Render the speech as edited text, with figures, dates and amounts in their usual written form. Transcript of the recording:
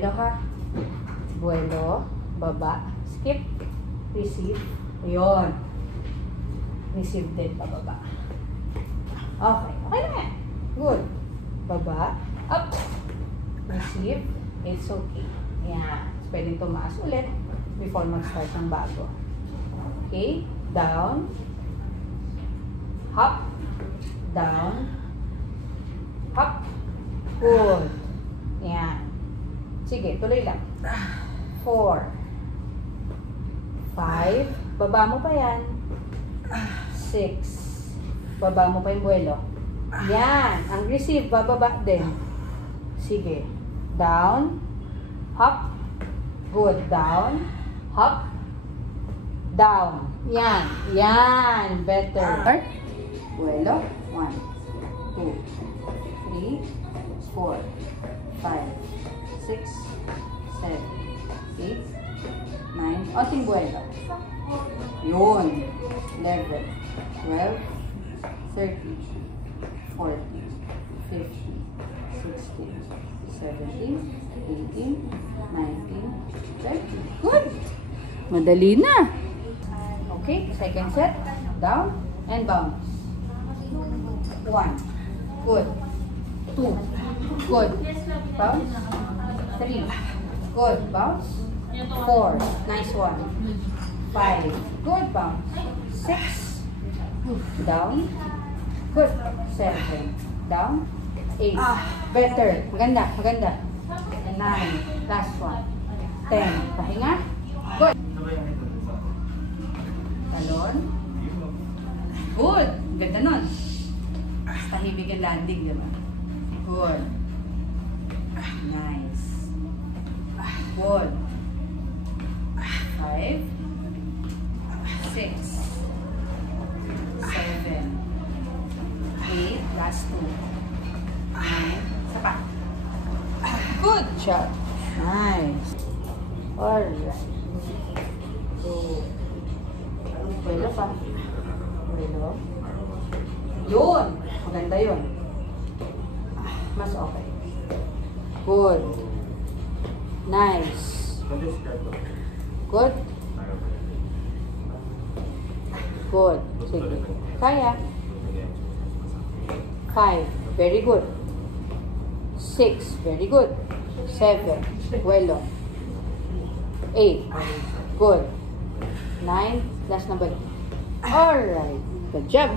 Buelo ha. Buelo. Baba. Skip. Receive. Yun. Receive din. Pababa. Okay. Okay na yan. Good. Baba. Up. Receive. It's okay. Yan. Pwedeng tumaas ulit before mag-start ng bago. Okay. Down. Hop. Down. Hop. Good. Yan. Sige, tuloy lang. 4. 5. Baba mo pa yan. 6. Baba mo pa yung buwelo. Yan. Ang receive, bababa din. Sige. Down. Hop. Good. Down. Hop. Down. Yan. Yan. Better. Buwelo. 1, 2, 3, 4, 5, 6, 7, 8, 9. Onting buwelo. Yun. 11, 12, 13, 14, 15, 16, 17, 18, 19, 20. Good! Madali na. Okay, second set. Down and bounce. 1. Good. 2. Good. Bounce. 3. Good. Bounce. 4. Nice one. 5. Good. Bounce. 6. Down. Good. 7. Down. 8. Better. Maganda. Maganda. 9. Last one. 10. Pahinga. Good. Talon. Good. Ganda nun. Tahimik yung landing, di ba? Good. Nice. Good. 5, 6, 7, 8, last 2, 9, sapa. Good job. Nice. Alright. So, buwelo pa. Buwelo. Yun. Maganda yun. Mas okay. Good. Nice. Good. Good. Sige. Kaya. 5. Very good. 6. Very good. 7. Buwelo. 8. Good. 9. Last number. Alright. Good job.